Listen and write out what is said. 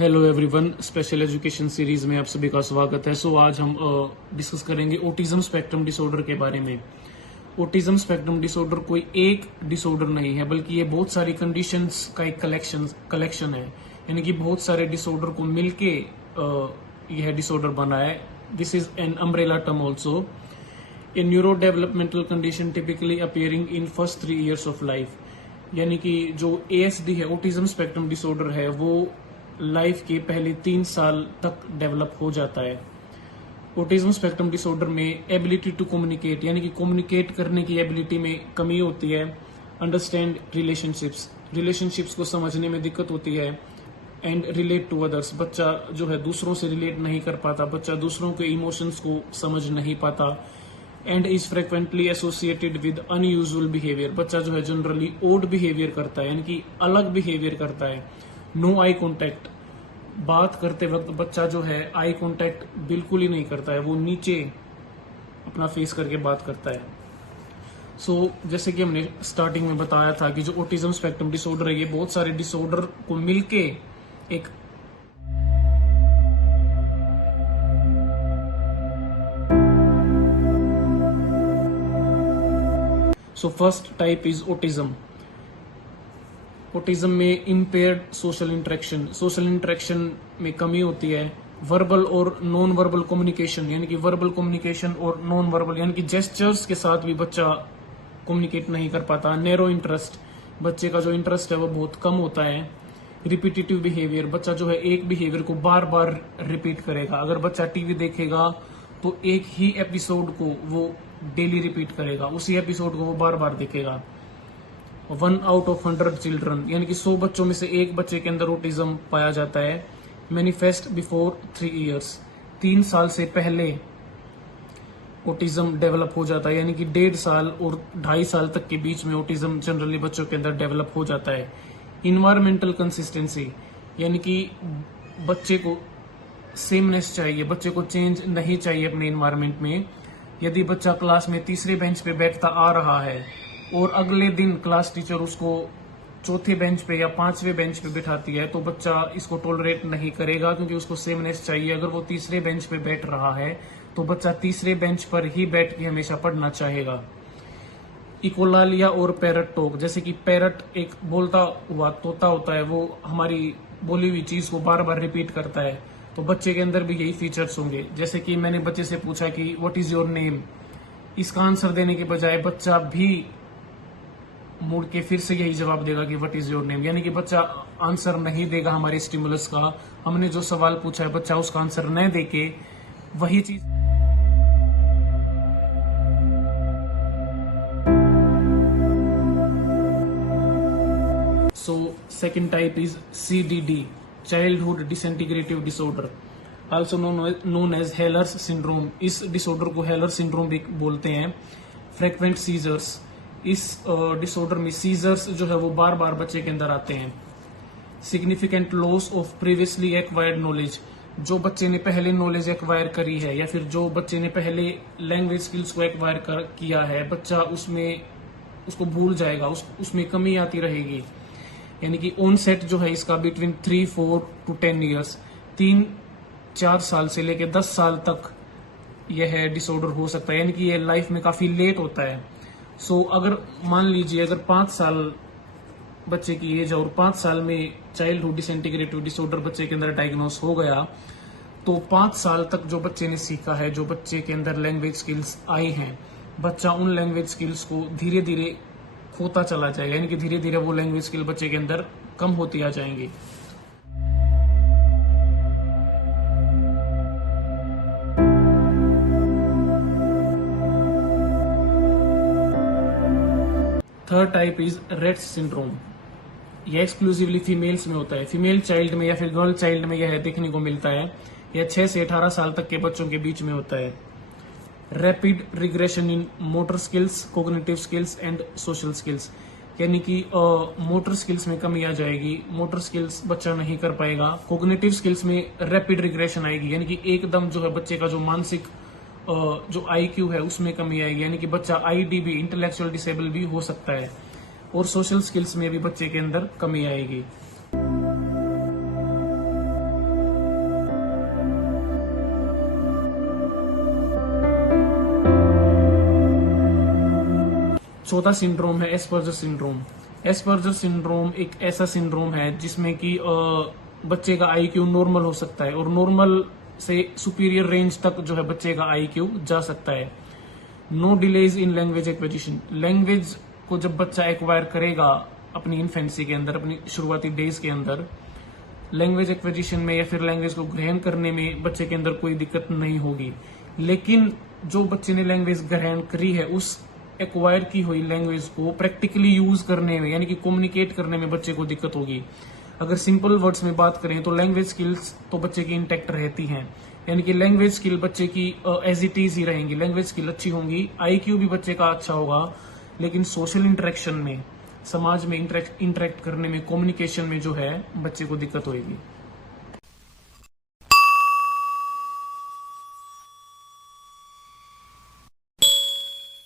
Hello everyone, special education series में आप सभी का स्वागत है। आज हम डिस्कस करेंगे ऑटिज्म स्पेक्ट्रम डिसऑर्डर के बारे में। ऑटिज्म स्पेक्ट्रम डिसऑर्डर कोई एक डिसऑर्डर नहीं है, बल्कि ये बहुत सारी कंडीशंस का एक कलेक्शन है। यानी कि बहुत सारे डिसऑर्डर को मिलके यह डिसऑर्डर बना है। This is an umbrella term also. A neuro developmental condition typically appearing in first 3 years of life. यानी कि जो ASD है, ऑटिज्म स्पेक्ट्रम डिसऑर्डर है, वो लाइफ के पहले 3 साल तक डेवलप हो जाता है। ऑटिज्म स्पेक्ट्रम डिसऑर्डर में एबिलिटी टू कम्युनिकेट, यानी कि कम्युनिकेट करने की एबिलिटी में कमी होती है। अंडरस्टैंड रिलेशनशिप्स को समझने में दिक्कत होती है। एंड रिलेट टू अदर्स, बच्चा जो है दूसरों से रिलेट नहीं कर पाता, बच्चा दूसरों के इमोशंस को समझ नहीं पाता। And is frequently associated with unusual behaviour, बच्चा जो है जनरली ओड बिहेवियर करता है, यानी कि अलग बिहेवियर करता है। नो आई कॉन्टैक्ट, बात करते वक्त बच्चा जो है आई कॉन्टैक्ट बिल्कुल ही नहीं करता है, वो नीचे अपना फेस करके बात करता है। जैसे कि हमने स्टार्टिंग में बताया था कि जो ऑटिज्म स्पेक्ट्रम डिसऑर्डर है, ये बहुत सारे डिसऑर्डर को मिलके एक first type is autism. Autism में इम्पेयर्ड सोशल इंटरेक्शन में कमी होती है। वर्बल और नॉन वर्बल कम्युनिकेशन, यानी कि वर्बल कम्युनिकेशन और नॉन वर्बल यानी कि जेस्चर्स के साथ भी बच्चा कम्युनिकेट नहीं कर पाता। नैरो इंटरेस्ट, बच्चे का जो इंटरेस्ट है वो बहुत कम होता है। रिपीटेटिव बिहेवियर, बच्चा जो है एक बिहेवियर को बार बार रिपीट करेगा। अगर बच्चा टीवी देखेगा तो एक ही एपिसोड को वो डेली रिपीट करेगा, उसी एपिसोड को वो बार बार देखेगा। 1 out of 100 चिल्ड्रन, यानी कि 100 बच्चों में से एक बच्चे के अंदर ऑटिज्म पाया जाता है। मैनिफेस्ट बिफोर 3 years, 3 साल से पहले ऑटिज्म डेवलप हो जाता है, यानी कि 1.5 साल और 2.5 साल तक के बीच में ऑटिज्म जनरली बच्चों के अंदर डेवलप हो जाता है। इन्वायरमेंटल कंसिस्टेंसी, यानी कि बच्चे को सेमनेस चाहिए, बच्चे को चेंज नहीं चाहिए अपने इन्वायरमेंट में। यदि बच्चा क्लास में तीसरे बेंच पे बैठता आ रहा है और अगले दिन क्लास टीचर उसको चौथे बेंच पे या 5वें बेंच पे बिठाती है, तो बच्चा इसको टॉलरेट नहीं करेगा, क्योंकि उसको सेमनेस चाहिए। अगर वो तीसरे बेंच पे बैठ रहा है तो बच्चा तीसरे बेंच पर ही बैठ के हमेशा पढ़ना चाहेगा। इकोलालिया और पैरट टॉक, जैसे कि पैरट एक बोलता हुआ तोता होता है, वो हमारी बोली हुई चीज को बार बार रिपीट करता है, तो बच्चे के अंदर भी यही फीचर्स होंगे। जैसे कि मैंने बच्चे से पूछा कि व्हाट इज योर नेम, इसका आंसर देने के बजाय बच्चा भी मुड़ के फिर से यही जवाब देगा कि व्हाट इज योर नेम, यानी कि बच्चा आंसर नहीं देगा हमारे स्टिमुलस का। हमने जो सवाल पूछा है बच्चा उसका आंसर न देके वही चीज। Second type is CDD, childhood disintegrative disorder, also known as Heller's syndrome. इस डिसऑर्डर को हेलर सिंड्रोम भी बोलते हैं। फ्रीक्वेंट सीजर्स, इस डिसऑर्डर में सीजर्स जो है वो बार बार बच्चे के अंदर आते हैं। Significant loss of previously acquired knowledge, जो बच्चे ने पहले नॉलेज एक्वायर करी है या फिर जो बच्चे ने पहले लैंग्वेज स्किल्स को एक्वायर किया है, बच्चा उसको भूल जाएगा, उसमें कमी आती रहेगी। यानी कि ऑनसेट जो है इसका बिटवीन 3, 4 to 10 years, 3-4 साल से लेकर 10 साल तक यह डिसऑर्डर हो सकता है, यानी कि यह लाइफ में काफी लेट होता है। अगर मान लीजिए अगर 5 साल बच्चे की एज और 5 साल में चाइल्डहुड डिसइंटीग्रेटिव डिसऑर्डर बच्चे के अंदर डायग्नोस हो गया, तो 5 साल तक जो बच्चे ने सीखा है, जो बच्चे के अंदर लैंग्वेज स्किल्स आई हैं, बच्चा उन लैंग्वेज स्किल्स को धीरे धीरे खोता चला जाएगा, यानी कि धीरे धीरे वो लैंग्वेज स्किल बच्चे के अंदर कम होती आ जाएंगी। Third type is rates syndrome. यह एक्सक्लूसिवली फीमेल्स में होता है। फीमेल चाइल्ड में या फिर गर्ल चाइल्ड में यह देखने को मिलता है। यह 6 से 18 साल तक के बच्चों के बीच में होता है। Rapid regression in motor skills, cognitive skills and social skills, यानी कि मोटर स्किल्स में कमी आ जाएगी, मोटर स्किल्स बच्चा नहीं कर पाएगा। कोग्निटिव स्किल्स में रैपिड रिग्रेशन आएगी, यानी कि एकदम जो है बच्चे का जो मानसिक जो IQ है उसमें कमी आएगी, यानी कि बच्चा IDB इंटेलेक्चुअल डिसेबल भी हो सकता है। और सोशल स्किल्स में भी बच्चे के अंदर कमी आएगी। चौथा सिंड्रोम है एस्पर्जर सिंड्रोम। एस्पर्जर सिंड्रोम एक ऐसा सिंड्रोम है जिसमें कि बच्चे का आईक्यू नॉर्मल हो सकता है और नॉर्मल से सुपीरियर रेंज तक जो है बच्चे का आईक्यू जा सकता है। No delays in language acquisition. Language को जब बच्चा एक्वायर करेगा अपनी इन्फेंसी के अंदर, अपनी शुरुआती डेज के अंदर, लैंग्वेज एक्विजिशन में या फिर लैंग्वेज को ग्रहण करने में बच्चे के अंदर कोई दिक्कत नहीं होगी। लेकिन जो बच्चे ने लैंग्वेज ग्रहण करी है उस एक्वायर की हुई लैंग्वेज को प्रैक्टिकली यूज करने में यानी कि कम्युनिकेट करने में बच्चे को दिक्कत होगी। अगर सिंपल वर्ड्स में बात करें तो लैंग्वेज स्किल्स तो बच्चे की इंटैक्ट रहती हैं, यानी कि लैंग्वेज स्किल बच्चे की एज इट इज ही रहेंगी, लैंग्वेज स्किल अच्छी होंगी, आईक्यू भी बच्चे का अच्छा होगा, लेकिन सोशल इंटरेक्शन में, समाज में इंटरेक्ट करने में, कम्युनिकेशन में जो है बच्चे को दिक्कत होगी।